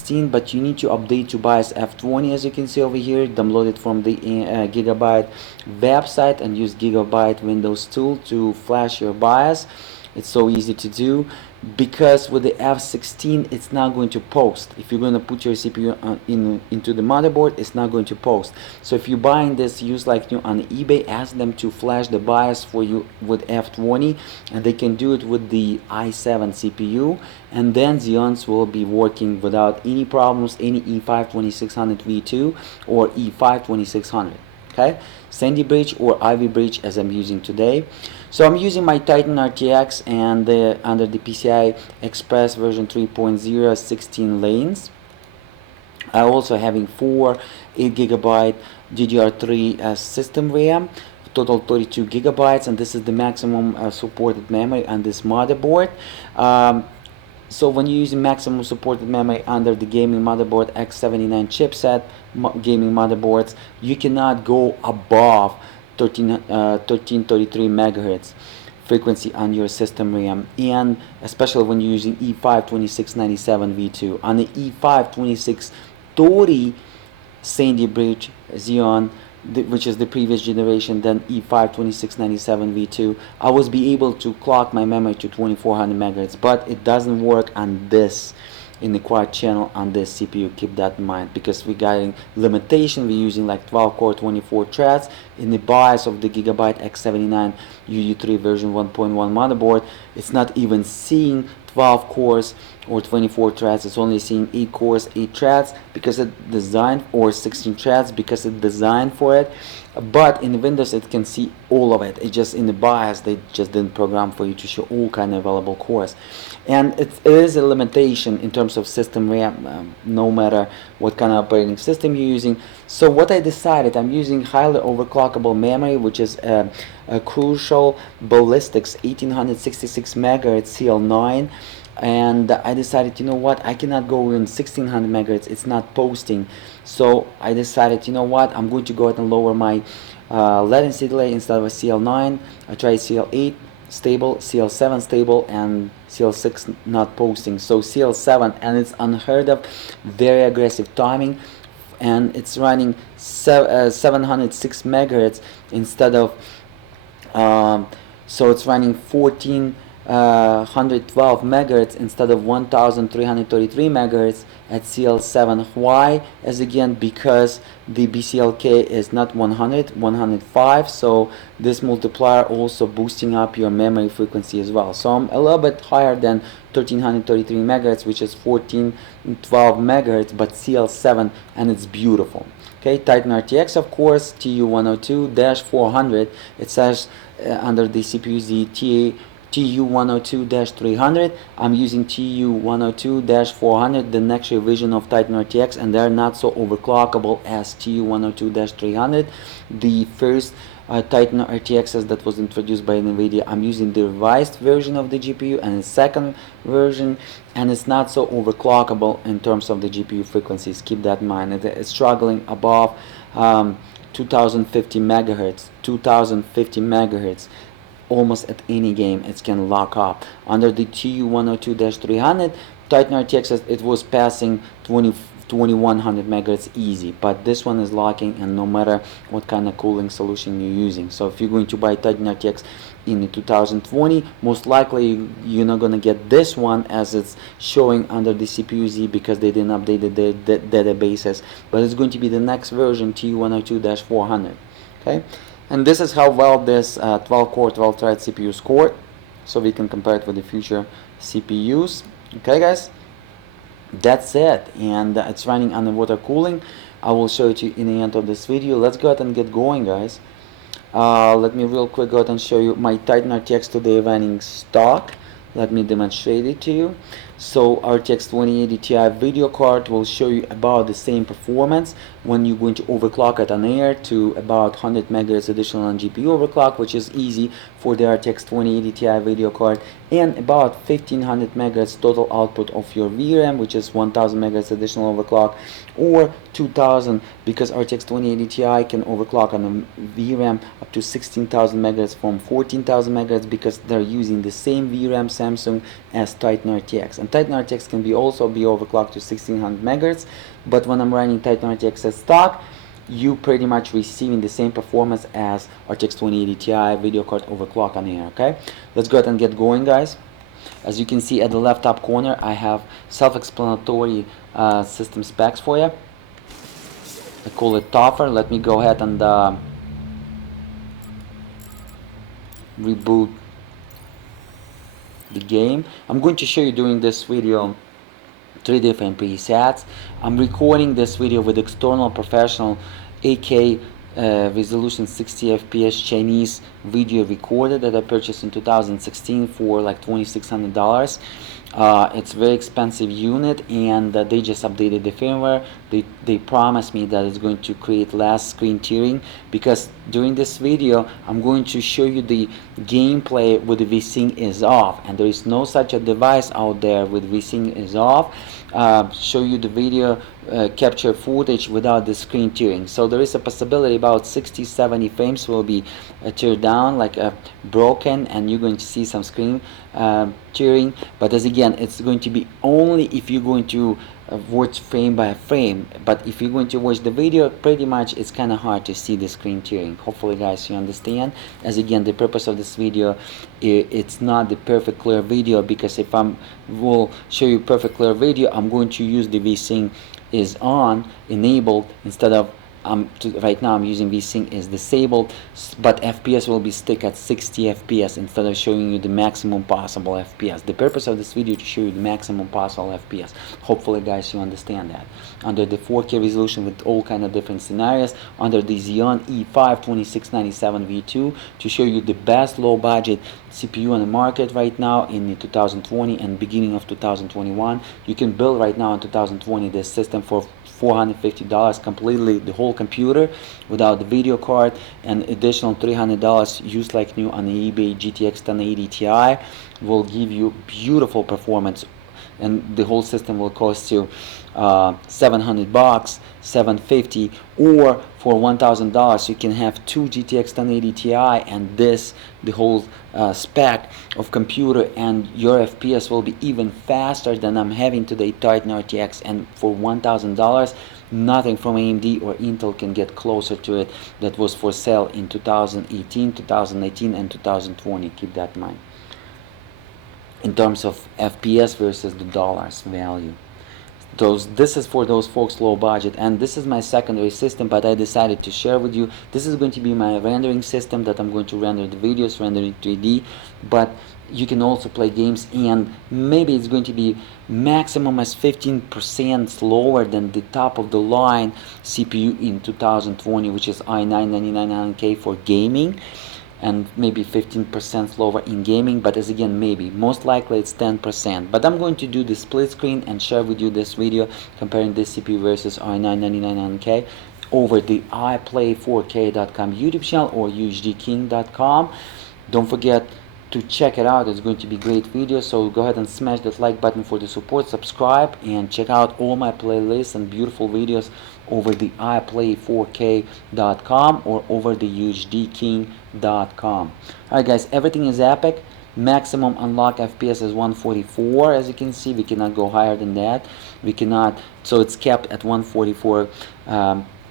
F16, but you need to update to BIOS F20, as you can see over here. Download it from the Gigabyte website and use Gigabyte Windows tool to flash your BIOS. It's so easy to do, because with the F16 it's not going to post. If you're going to put your CPU into the motherboard, it's not going to post. So if you're buying this, use like on eBay, ask them to flash the BIOS for you with F20, and they can do it with the i7 CPU, and then Xeons will be working without any problems, any E5-2600v2 or E5-2600. Okay, Sandy Bridge or Ivy Bridge as I'm using today. So I'm using my Titan RTX and under the PCI Express version 3.0, 16 lanes. I also having 4 8GB DDR3 system RAM, total 32 gigabytes, and this is the maximum supported memory on this motherboard. So when you're using maximum supported memory under the gaming motherboard X79 chipset gaming motherboards, you cannot go above 1333 megahertz frequency on your system RAM, and especially when you're using E5-2697v2. On the E5-2630 Sandy Bridge Xeon, which is the previous generation, then E5-2697v2, I was be able to clock my memory to 2400 megahertz, but it doesn't work on this, in the quad channel on this CPU. Keep that in mind, because we got a limitation. We're using like 12 core 24 threads in the BIOS of the Gigabyte X79 UU3 version 1.1 motherboard. It's not even seeing 12 cores or 24 threads, it's only seeing 8 cores, 8 threads, because it's designed, or 16 threads, because it's designed for it. But in Windows it can see all of it. It's just in the BIOS they just didn't program for you to show all kind of available cores, and it is a limitation in terms of system RAM, no matter what kind of operating system you're using. So what I decided, I'm using highly overclockable memory, which is a Crucial Ballistics 1866 megahertz CL9. And I decided, you know what, I cannot go in 1600 megahertz, it's not posting. So I decided, you know what, I'm going to go ahead and lower my latency delay. Instead of a CL9, I tried CL8 stable, CL7 stable, and CL6 not posting. So CL7, and it's unheard of, very aggressive timing, and it's running 706 megahertz instead of so it's running 1412 megahertz instead of 1333 megahertz at CL7. Why? As again, because the BCLK is not 105, so this multiplier also boosting up your memory frequency as well. So I'm a little bit higher than 1333 megahertz, which is 1412 megahertz, but CL7, and it's beautiful. Okay, Titan RTX, of course, TU102-400. It says under the CPU the TU102-300. I'm using TU102-400, the next revision of Titan RTX, and they're not so overclockable as TU102-300. The first Titan RTXs that was introduced by NVIDIA, I'm using the revised version of the GPU and the second version, and it's not so overclockable in terms of the GPU frequencies. Keep that in mind. It's struggling above 2050 megahertz, 2050 megahertz. Almost at any game it can lock up. Under the TU102-300 Titan RTX, it was passing 2100 megahertz easy, but this one is locking, and no matter what kind of cooling solution you're using. So if you're going to buy Titan RTX in 2020, most likely you're not going to get this one as it's showing under the CPU-Z, because they didn't update the databases, but it's going to be the next version, TU102-400. Okay, and this is how well this 12 core 12 thread CPU scored, so we can compare it with the future CPUs. Okay guys, that's it, and it's running underwater cooling. I will show it to you in the end of this video. Let's go ahead and get going, guys. Let me real quick go ahead and show you my Titan RTX today running stock. Let me demonstrate it to you. So RTX 2080 Ti video card will show you about the same performance when you're going to overclock it on air to about 100 megahertz additional on GPU overclock, which is easy for the RTX 2080 Ti video card, and about 1500 megahertz total output of your VRAM, which is 1000 megahertz additional overclock, or 2000, because RTX 2080 Ti can overclock on a VRAM up to 16,000 megahertz from 14,000 megahertz, because they're using the same VRAM Samsung as Titan RTX. And Titan RTX can be also be overclocked to 1600 megahertz, but when I'm running Titan RTX as stock, you pretty much receiving the same performance as RTX 2080 Ti video card overclock on here. Okay, let's go ahead and get going, guys. As you can see at the left top corner, I have self-explanatory system specs for you. I call it Toffer. Let me go ahead and reboot the game. I'm going to show you during this video 3 different presets. I'm recording this video with external professional 8K resolution 60 FPS Chinese video recorder that I purchased in 2016 for like $2,600. It's a very expensive unit, and they just updated the firmware. They promised me that it's going to create less screen tearing, because during this video I'm going to show you the gameplay with the vsync is off, and there is no such a device out there with vsync is off. Show you the video capture footage without the screen tearing. So there is a possibility about 60-70 frames will be teared down, like broken, and you're going to see some screen tearing. But as again, it's going to be only if you're going to watch frame by frame. But if you're going to watch the video, pretty much it's kind of hard to see the screen tearing. Hopefully guys you understand. As again, the purpose of this video, it's not the perfect clear video, because if I will show you perfect clear video, I'm going to use the vsync is on enabled instead of right now I'm using vsync is disabled, but FPS will be stick at 60 FPS instead of showing you the maximum possible FPS. The purpose of this video is to show you the maximum possible FPS. Hopefully guys you understand that. Under the 4K resolution with all kind of different scenarios, under the Xeon E5-2697v2 to show you the best low budget CPU on the market right now in 2020 and beginning of 2021. You can build right now in 2020 this system for $450 completely, the whole computer without the video card, and additional $300 used like new on the eBay GTX 1080 Ti will give you beautiful performance, and the whole system will cost you $700, $750, or for $1,000 you can have two GTX 1080 Ti and this the whole spec of computer, and your FPS will be even faster than I'm having today Titan RTX. And for $1,000 nothing from AMD or Intel can get closer to it that was for sale in 2018, 2019 and 2020. Keep that in mind in terms of FPS versus the dollars value. This is for those folks low budget, and this is my secondary system, but I decided to share with you. This is going to be my rendering system that I'm going to render the videos, render in 3D, but you can also play games, and maybe it's going to be maximum as 15% slower than the top of the line CPU in 2020, which is i9-9900K for gaming, and maybe 15% slower in gaming, but as again maybe, most likely it's 10%. But I'm going to do the split screen and share with you this video comparing this CPU versus i9-9900K over the iplay4k.com YouTube channel or UHDking.com. Don't forget to check it out. It's going to be great video, so go ahead and smash that like button for the support, subscribe, and check out all my playlists and beautiful videos over the iplay4k.com or over the UHDking.com. Alright guys, everything is epic. Maximum unlock FPS is 144. As you can see, we cannot go higher than that. We cannot, so it's kept at 144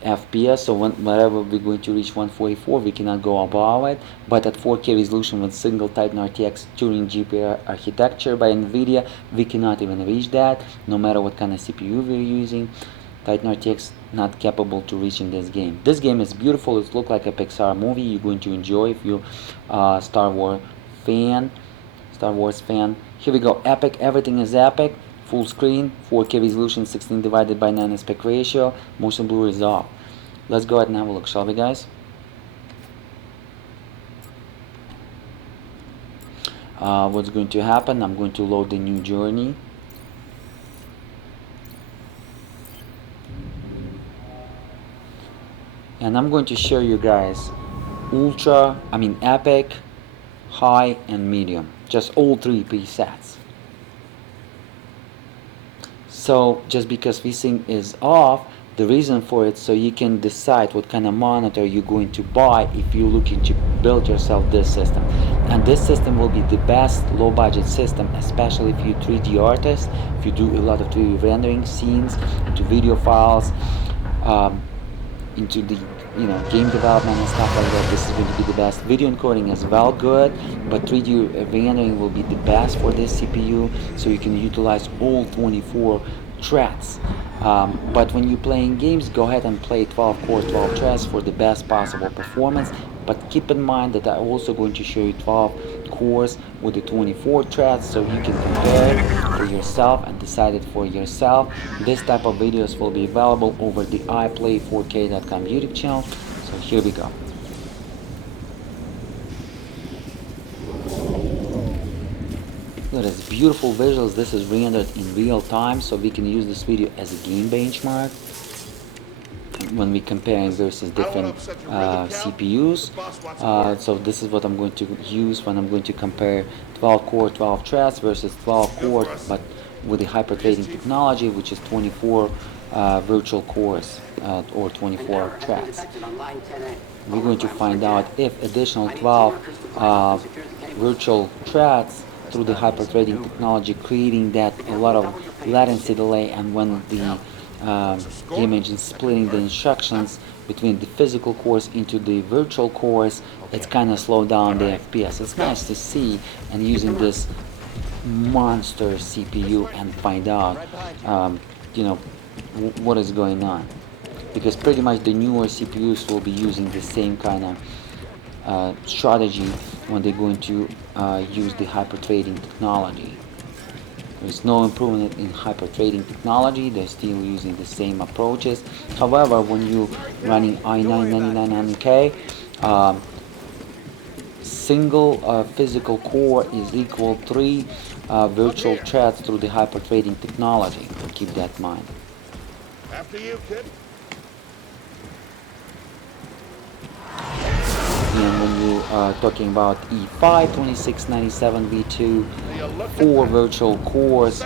FPS, so whenever we're going to reach 144 we cannot go above it. But at 4K resolution with single Titan RTX Turing GPU architecture by NVIDIA, we cannot even reach that, no matter what kind of CPU we're using. Titan RTX not capable to reach in this game. This game is beautiful. It looks like a Pixar movie. You're going to enjoy if you Star Wars fan. Here we go. Epic. Everything is epic. Full screen, 4K resolution, 16 divided by 9 aspect ratio. Motion blur is off. Let's go ahead and have a look, shall we, guys? What's going to happen? I'm going to load the new journey. And I'm going to show you guys epic, high and medium, just all three presets. So just because vsync is off, the reason for it, so you can decide what kind of monitor you're going to buy if you're looking to build yourself this system. And this system will be the best low budget system, especially if you're 3D artist, if you do a lot of 3D rendering scenes into video files, into the game development and stuff like that. This is going to be the best. Video encoding as well, good, but 3D rendering will be the best for this CPU, so you can utilize all 24 threads. But when you're playing games, go ahead and play 12 core 12 threads for the best possible performance. But keep in mind that I'm also going to show you 12 cores with the 24 threads, so you can compare it for yourself and decide it for yourself. This type of videos will be available over the iPlay4k.com YouTube channel. So here we go. Look at this beautiful visuals. This is rendered in real time, so we can use this video as a game benchmark when we're comparing versus different CPUs. So this is what I'm going to use when I'm going to compare 12 core 12 threads versus 12 core, but with the hyper-threading technology, which is 24 virtual cores or 24 threads. We're going to find out if additional 12 virtual threads through the hyper-threading technology, creating that a lot of latency delay, and when the image is splitting the instructions between the physical cores into the virtual cores, it's kind of slow down the FPS. It's nice to see, and using this monster CPU and find out what is going on, because pretty much the newer CPUs will be using the same kind of strategy when they're going to use the hyper-threading technology. There's no improvement in hyper-threading technology. They're still using the same approaches. However, when you're running i9-9900K, single physical core is equal 3 virtual threads through the hyper-threading technology. Keep that in mind. After you, kid. And when you are talking about E5-2697v2, 4 virtual cores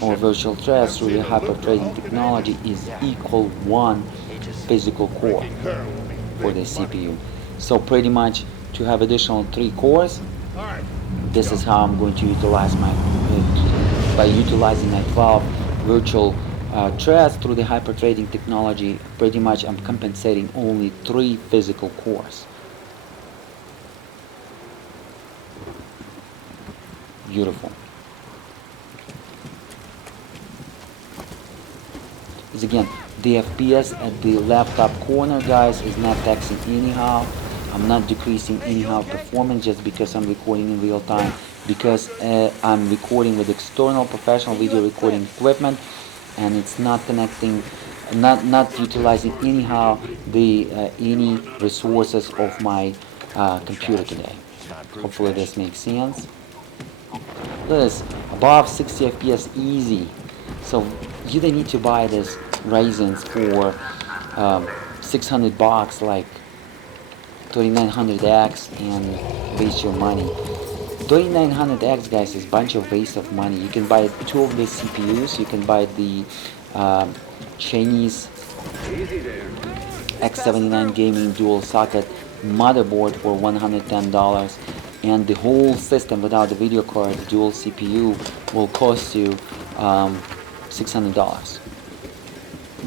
or virtual threads through the hyper-threading technology is equal 1 physical core for the CPU. So pretty much to have additional 3 cores, this is how I'm going to utilize my, by utilizing my 12 virtual threads through the hyper-threading technology. Pretty much I'm compensating only 3 physical cores. Beautiful. As again, the FPS at the laptop corner, guys, is not taxing anyhow. I'm not decreasing anyhow performance just because I'm recording in real time, because I'm recording with external professional video recording equipment, and it's not connecting, not utilizing anyhow the any resources of my computer today. Hopefully this makes sense. This above 60 FPS easy, so you don't need to buy this Ryzen for $600 like 3900X and waste your money. 3900X, guys, is a bunch of waste of money. You can buy 2 of these CPUs. You can buy the Chinese X79 gaming dual socket motherboard for $110. And the whole system without the video card, the dual CPU, will cost you $600.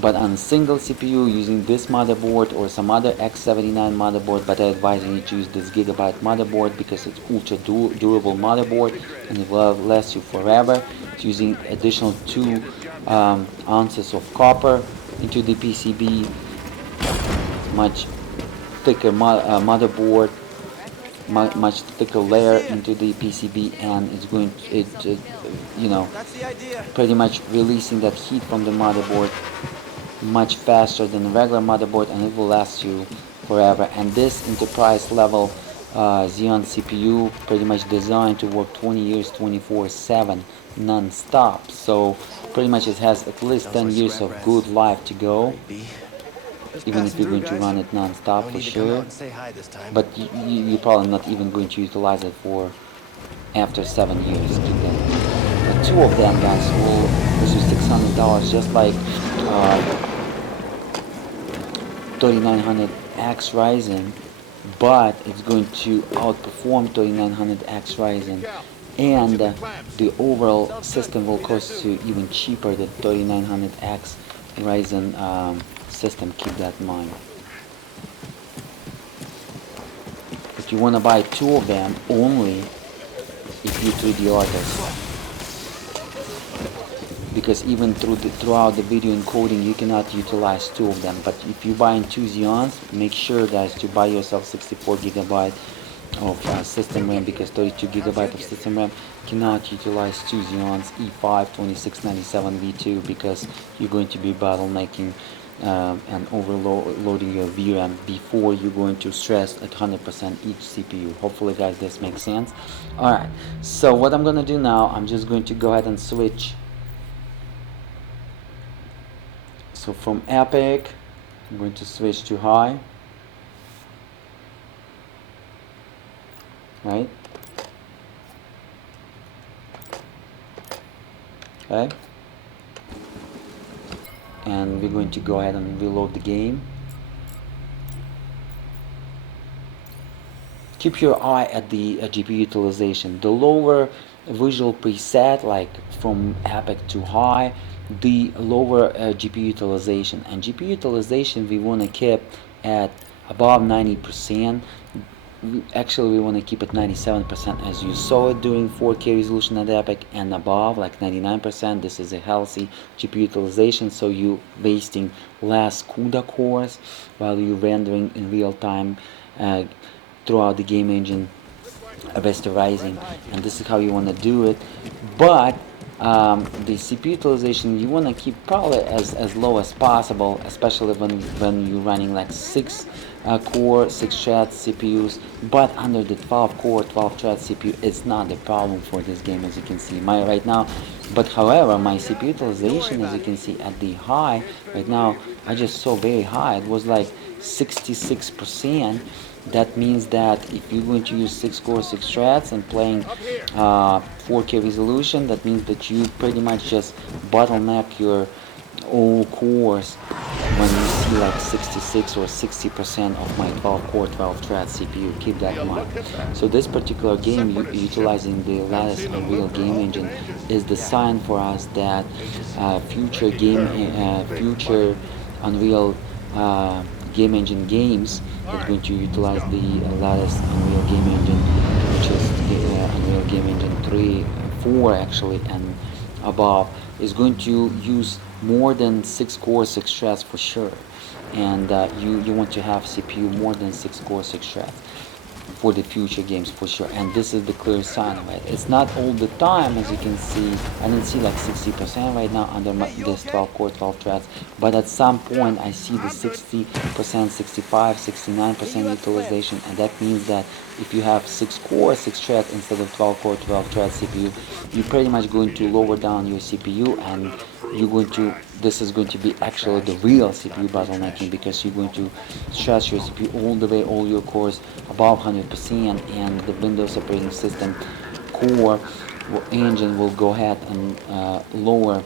But on a single CPU using this motherboard or some other X79 motherboard, but I advise you to use this Gigabyte motherboard because it's ultra durable motherboard and it will last you forever. It's using additional 2 ounces of copper into the PCB, much thicker motherboard, much thicker layer into the PCB, and it's going to, pretty much releasing that heat from the motherboard much faster than a regular motherboard, and it will last you forever. And this enterprise level Xeon CPU pretty much designed to work 20 years 24/7 non-stop, so pretty much it has at least 10 years of good life to go, even if you're going to run it non-stop for sure. But you're probably not even going to utilize it for after 7 years. But 2 of them, guys, will cost you $600, just like 3900X Ryzen but it's going to outperform 3900X Ryzen, and the overall system will cost you even cheaper than 3900X Ryzen system. Keep that in mind. But you want to buy two of them only if you 3D artist, because even throughout the video encoding you cannot utilize two of them. But if you buy two Xeons, make sure guys to buy yourself 64 GB of system RAM, because 32 GB of system RAM cannot utilize two Xeons E5-2697v2, because you're going to be bottlenecking and overloading your VRAM before you're going to stress at 100% each CPU. Hopefully guys this makes sense. Alright, so what I'm gonna do now, I'm just going to go ahead and switch. So from epic, I'm going to switch to high. Right? Okay. And we're going to go ahead and reload the game. Keep your eye at the GPU utilization. The lower visual preset, like from epic to high, the lower GPU utilization. And GPU utilization we want to keep at above 90%. Actually we want to keep it 97%, as you saw it during 4K resolution at epic, and above like 99%. This is a healthy GPU utilization, so you wasting less CUDA cores while you're rendering in real time throughout the game engine rasterizing, and this is how you want to do it. But the CPU utilization you want to keep probably as low as possible, especially when you're running like 6 core 6 thread CPUs. But under the 12 core 12 thread CPU, it's not a problem for this game, as you can see right now. But however, my CPU utilization, as you can see at the high right now, I just saw very high. It was like 66%. That means that if you're going to use 6 core 6 threads and playing 4K resolution, that means that you pretty much just bottleneck your all cores when you see like 66 or 60% of my 12 core 12 thread CPU. Keep that in mind. So this particular game, utilizing the latest Unreal game engine, is the sign for us that future Unreal game engine games are going to utilize the latest Unreal game engine, which is the Unreal game engine 3, 4 actually, and above, is going to use more than 6 core 6 threads for sure. And you want to have CPU more than 6 core 6 threads for the future games for sure. And this is the clear sign of it. It's not all the time, as you can see. I didn't see like 60% right now under this 12 core 12 threads, but at some point I see the 60%, 65, 69% utilization, and that means that if you have 6 core 6 threads instead of 12 core 12 thread CPU, you're pretty much going to lower down your CPU, and you're going to, this is going to be actually the real CPU bottlenecking, because you're going to stress your CPU all the way, all your cores above 100%, and the Windows operating system core engine will go ahead and lower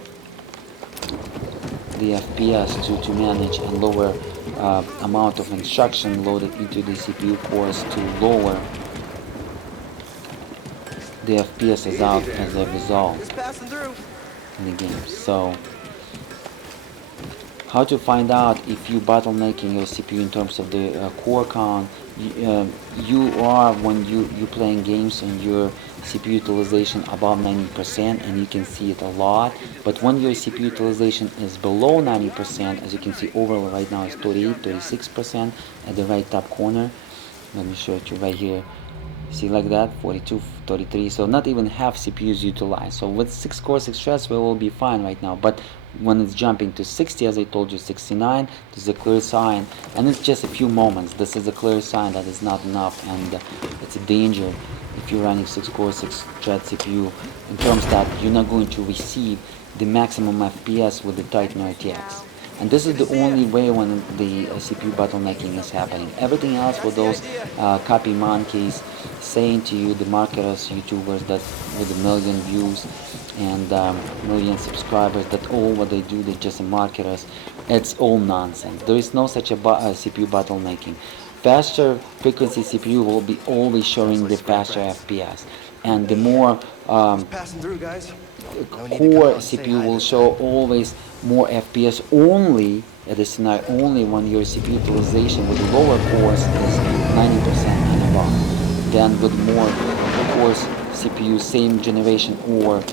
the FPS to manage and lower amount of instruction loaded into the CPU cores to lower the FPS is out as a result in the game. So how to find out if you bottlenecking your CPU in terms of the core count? You are when you playing games and your CPU utilization above 90%, and you can see it a lot. But when your CPU utilization is below 90%, as you can see overall right now is 38, 36% at the right top corner. Let me show it you right here. See, like that, 42, 33, so not even half CPUs utilized. So with 6 core 6 threads we will be fine right now. But when it's jumping to 60, as I told you, 69, this is a clear sign, and it's just a few moments. This is a clear sign that is not enough, and it's a danger if you're running 6 core 6 thread CPU, in terms that you're not going to receive the maximum FPS with the Titan RTX. And this is the only way when the CPU bottlenecking is happening. Everything else with those copy monkeys saying to you, the marketers, YouTubers that with a million views and million subscribers, that all what they do, they're just marketers. It's all nonsense. There is no such a CPU bottlenecking. faster frequency CPU will be always showing the faster FPS, and the more Passing through, guys. core CPU will show always more FPS only at the scenario only when your CPU utilization with lower cores is 90% and above. Then with more cores CPU same generation or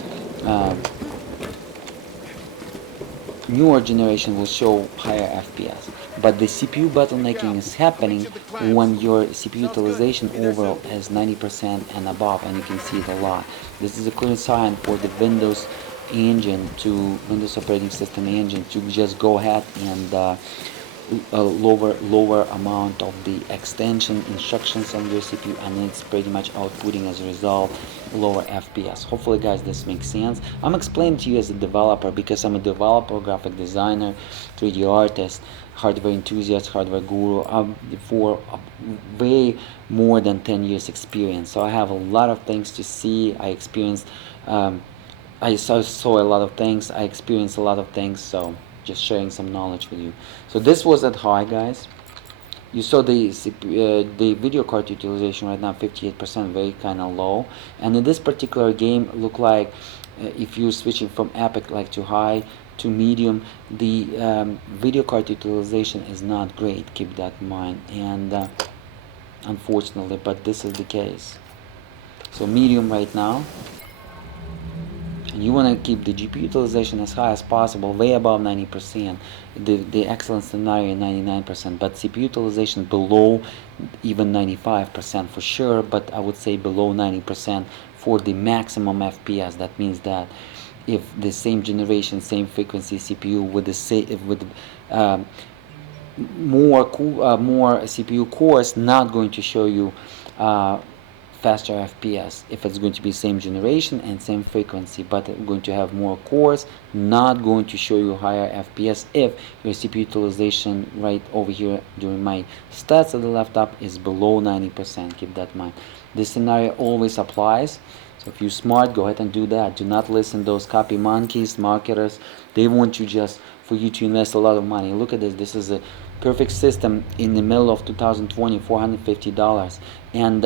newer generation will show higher FPS. But the CPU bottlenecking is happening when your CPU utilization overall is 90% and above, and you can see it a lot. This is a clear sign for the Windows Windows operating system engine to just go ahead and lower amount of the extension instructions on your CPU, and it's pretty much outputting as a result lower FPS. Hopefully guys this makes sense. I'm explaining to you as a developer because I'm a developer, graphic designer, 3D artist, hardware enthusiast, hardware guru for way more than 10 years experience. So I have a lot of things to see. I experienced I saw a lot of things, I experienced a lot of things, so just sharing some knowledge with you. So this was at high, guys. You saw the video card utilization right now 58%, very kind of low. And in this particular game, look like if you're switching from epic like to high to medium, the video card utilization is not great. Keep that in mind. And unfortunately, but this is the case. So medium right now. And you want to keep the GPU utilization as high as possible, way above 90%. The excellent scenario 99%, but CPU utilization below even 95% for sure, but I would say below 90% for the maximum FPS. That means that if the same generation, same frequency CPU with the more CPU cores, not going to show you faster FPS if it's going to be same generation and same frequency, but going to have more cores, not going to show you higher FPS if your CPU utilization right over here during my stats at the laptop is below 90%. Keep that in mind. This scenario always applies. So if you're smart, go ahead and do that. Do not listen to those copy monkeys, marketers. They want you just for you to invest a lot of money. Look at this. This is a perfect system in the middle of 2020, $450. And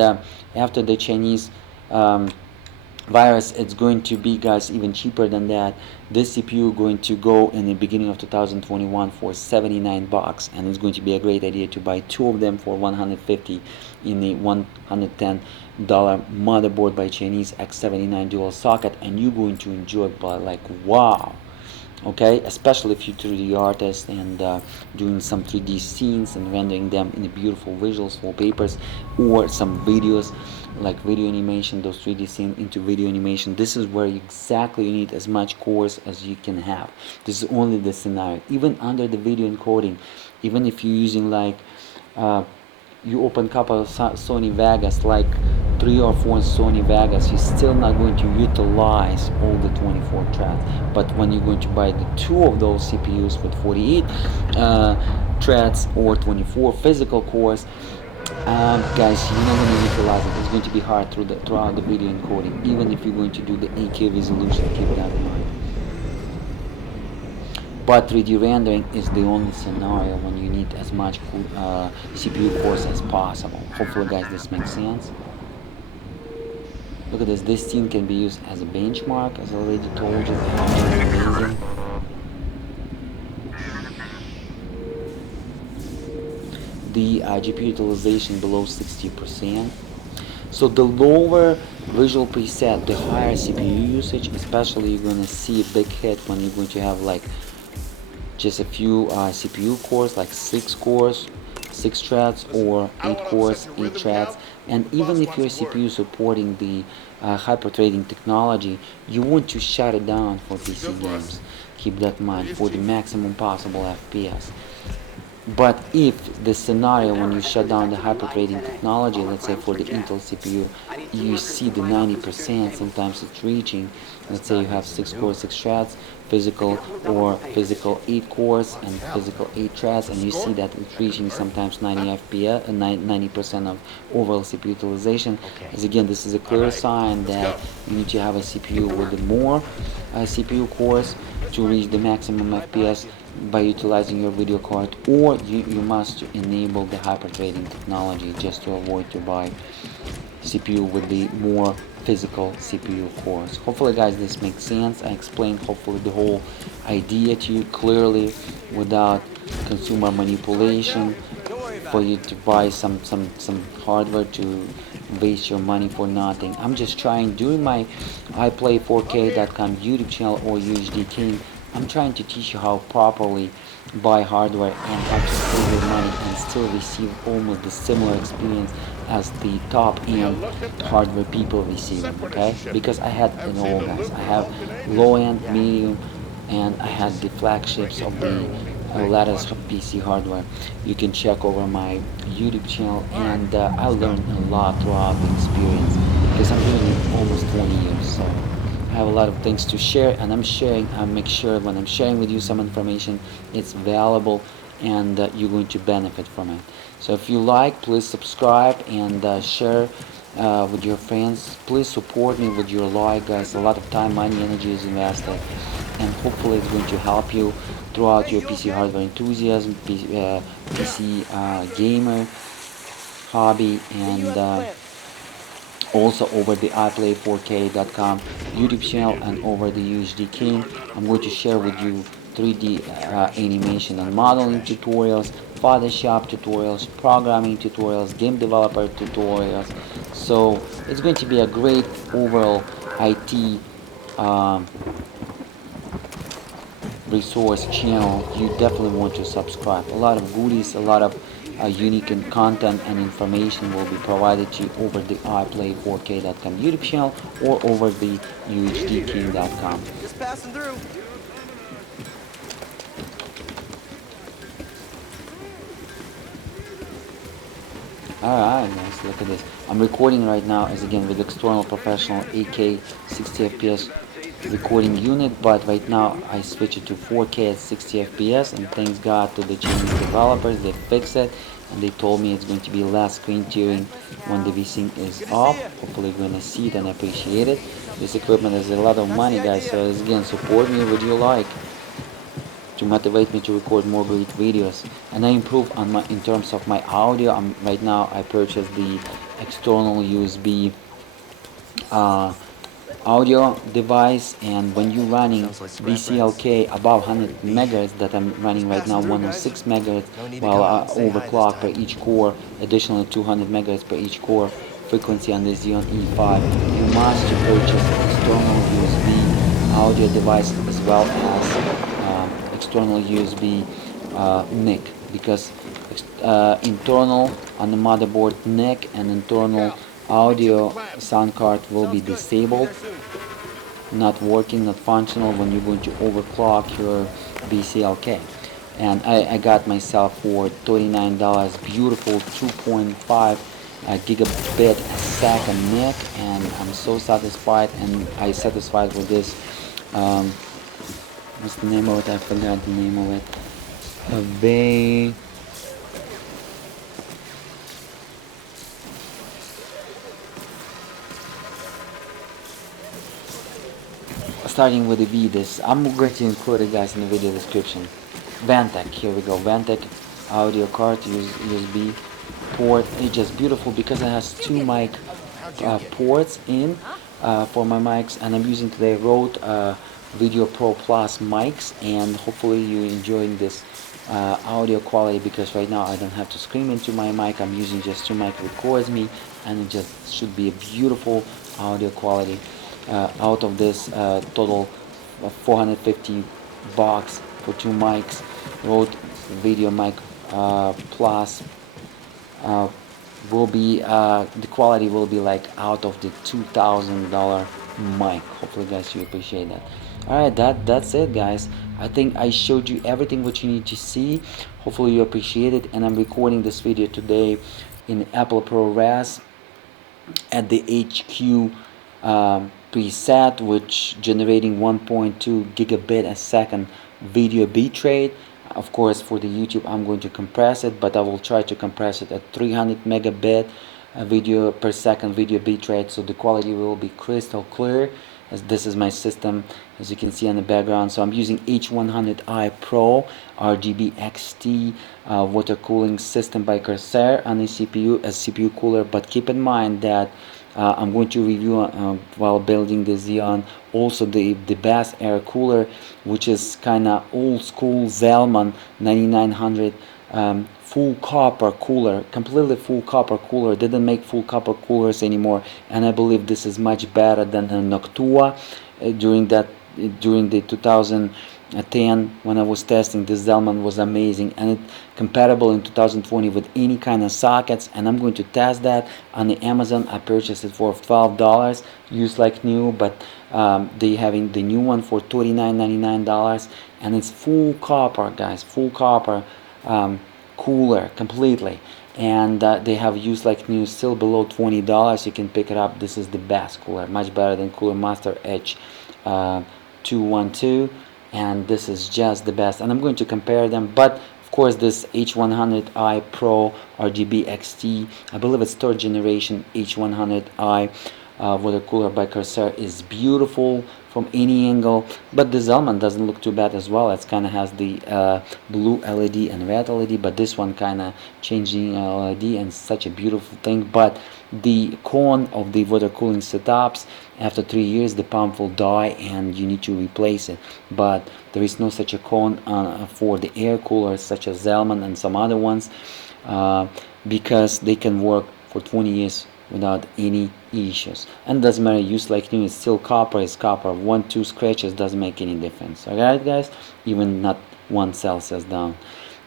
after the Chinese virus, it's going to be, guys, even cheaper than that. This CPU going to go in the beginning of 2021 for $79, and it's going to be a great idea to buy two of them for $150 in the $110 motherboard by Chinese X79 dual socket, and you're going to enjoy it like wow. Okay, especially if you're 3D artist and doing some 3D scenes and rendering them in the beautiful visuals, wallpapers, or some videos like video animation, those 3D scenes into video animation. This is where exactly you need as much cores as you can have. This is only the scenario. Even under the video encoding, even if you're using like you open couple of Sony Vegas, like 3 or 4 Sony Vegas, you're still not going to utilize all the 24 threads. But when you're going to buy the 2 of those CPUs with 48 threads or 24 physical cores, guys, you're not going to utilize it. It's going to be hard throughout the video encoding, even if you're going to do the 8K resolution. Keep that in mind. But 3D rendering is the only scenario when you need as much CPU cores as possible. Hopefully, guys, this makes sense. Look at this. This scene can be used as a benchmark, as I already told you. Amazing. The GPU utilization below 60%. So the lower visual preset, the higher CPU usage, especially you're going to see a big hit when you're going to have like just a few CPU cores, like 6 cores, 6 threads, or 8 cores, 8 threads. And even if your CPU is supporting the hyper-threading technology, you want to shut it down for PC games. Keep that in mind, for the maximum possible FPS. But if the scenario when you shut down the hyper-threading technology, let's say for the Intel CPU, you see the 90%, sometimes it's reaching, let's say you have 6 cores, 6 threads, physical or physical 8 cores and physical 8 threads, and you see that it's reaching sometimes 90 FPS, 90% of overall CPU utilization. As again, this is a clear sign that you need to have a CPU with more CPU cores to reach the maximum FPS. by utilizing your video card, or you must enable the hyper threading technology just to avoid to buy CPU with the more physical CPU cores. Hopefully guys this makes sense. I explained hopefully the whole idea to you clearly without consumer manipulation for you to buy some hardware to waste your money for nothing. I'm just trying, during my iPlay4k.com YouTube channel or UHDking, I'm trying to teach you how properly buy hardware and how to save your money and still receive almost the similar experience as the top end hardware people receiving, okay? Because I had it all guys. I have low end, medium, and I had the flagships of the latest PC hardware. You can check over my YouTube channel, and I learned a lot throughout the experience because I'm doing it almost 20 years. So I have a lot of things to share, and I make sure when I'm sharing with you some information, it's valuable and you're going to benefit from it. So if you like, please subscribe and share with your friends. Please support me with your like guys. A lot of time, money, energy is invested, and hopefully it's going to help you throughout your PC hardware enthusiasm, PC gamer hobby, and also over the iPlay4k.com YouTube channel and over the UHDking. I'm going to share with you 3D animation and modeling tutorials, Photoshop tutorials, programming tutorials, game developer tutorials. So it's going to be a great overall IT resource channel. You definitely want to subscribe. A lot of goodies, a lot of unique content and information will be provided to you over the iPlay4k.com YouTube channel or over the UHDking.com. Just passing through. Alright guys, look at this. I'm recording right now as again with external professional 8K 60 FPS recording unit, but right now I switch it to 4K at 60 FPS, and thanks God to the Chinese developers, they fixed it and they told me it's going to be less screen tearing when the vsync is off. Hopefully you're gonna see it and appreciate it. This equipment is a lot of money guys, so again support me with your like to motivate me to record more great videos, and I improve on my in terms of my audio. Right now I purchased the external USB audio device, and when you're running VCLK above 100 megahertz that I'm running right now, 106 megahertz, while overclock per each core, additionally 200 megahertz per each core frequency on the Xeon E5, you must purchase external USB audio device as well as external USB NIC, because internal on the motherboard NIC and internal audio sound card will be disabled, not working, not functional when you're going to overclock your VCLK. And I got myself for $39 beautiful 2.5 gigabit a second NIC, and I'm so satisfied, and I satisfied with this what's the name of it? I forgot the name of it. Starting with the V, this I'm going to include it guys in the video description. Vantec, here we go. Vantec audio card, USB port. It's just beautiful because it has two mic ports in for my mics, and I'm using today Rode Video Pro Plus mics, and hopefully you're enjoying this audio quality, because right now I don't have to scream into my mic. I'm using just two mic records me, and it just should be a beautiful audio quality. Out of this total 450 bucks for two mics, Rode Video Mic Plus will be the quality will be like out of the $2,000 mic. Hopefully guys you appreciate that. Alright, that's it guys. I think I showed you everything what you need to see. Hopefully you appreciate it, and I'm recording this video today in Apple ProRes at the HQ preset, which generating 1.2 gigabit a second video bitrate. Of course for the YouTube I'm going to compress it, but I will try to compress it at 300 megabit video per second video bitrate, so the quality will be crystal clear as this is my system, as you can see on the background. So I'm using H100i Pro RGB XT water cooling system by Corsair on the CPU as CPU cooler. But keep in mind that I'm going to review while building the Xeon also the bass air cooler, which is kind of old school Zalman 9900 full copper cooler, completely full copper cooler. Didn't make full copper coolers anymore, and I believe this is much better than a Noctua during the 2010 when I was testing. This Zalman was amazing, and it compatible in 2020 with any kind of sockets, and I'm going to test that on the Amazon. I purchased it for $12, used like new, but they having the new one for $39.99, and it's full copper, guys, full copper cooler completely, and they have used like new, still below $20. You can pick it up. This is the best cooler, much better than Cooler Master Edge 212, and this is just the best, and I'm going to compare them. But of course this H100i Pro RGB XT, I believe it's third generation H100i water cooler by Corsair, is beautiful from any angle, but the Zalman doesn't look too bad as well. It kind of has the blue LED and red LED, but this one kind of changing LED, and such a beautiful thing. But the con of the water cooling setups, after 3 years the pump will die and you need to replace it. But there is no such a con for the air coolers such as Zalman and some other ones, because they can work for 20 years without any issues, and doesn't matter, use like new, it's still copper, is copper. 1-2 scratches doesn't make any difference. Alright guys, even not 1 Celsius down.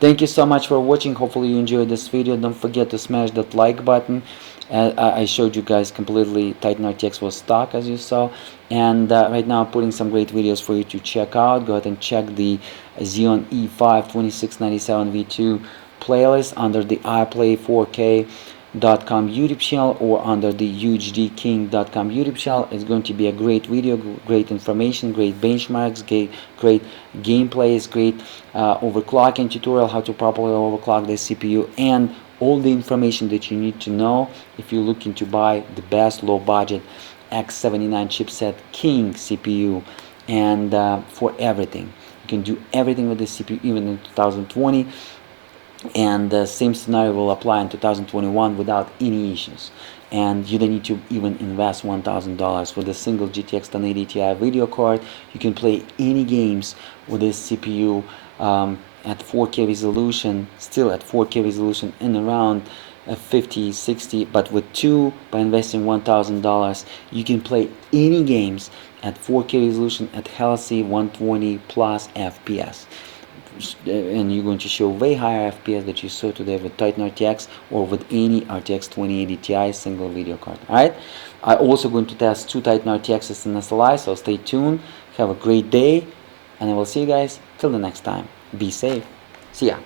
Thank you so much for watching. Hopefully you enjoyed this video. Don't forget to smash that like button. I showed you guys completely Titan RTX was stock, as you saw, and right now I'm putting some great videos for you to check out. Go ahead and check the Xeon E5-2697v2 playlist under the iPlay4K.com YouTube channel, or under the UHDking.com YouTube channel. It's going to be a great video, great information, great benchmarks, great gameplays, great overclocking tutorial, how to properly overclock the CPU, and all the information that you need to know if you're looking to buy the best low budget X79 chipset King CPU. And for everything, you can do everything with the CPU even in 2020, and the same scenario will apply in 2021 without any issues. And you don't need to even invest $1,000. With a single GTX 1080 Ti video card, you can play any games with this CPU at 4K resolution, still at 4K resolution, in around 50, 60, but with two, by investing $1,000, you can play any games at 4K resolution at healthy 120 plus FPS. And you're going to show way higher FPS that you saw today with Titan RTX or with any RTX 2080 Ti single video card. Alright, I'm also going to test 2 Titan RTXs in SLI, so stay tuned. Have a great day, and I will see you guys till the next time. Be safe. See ya.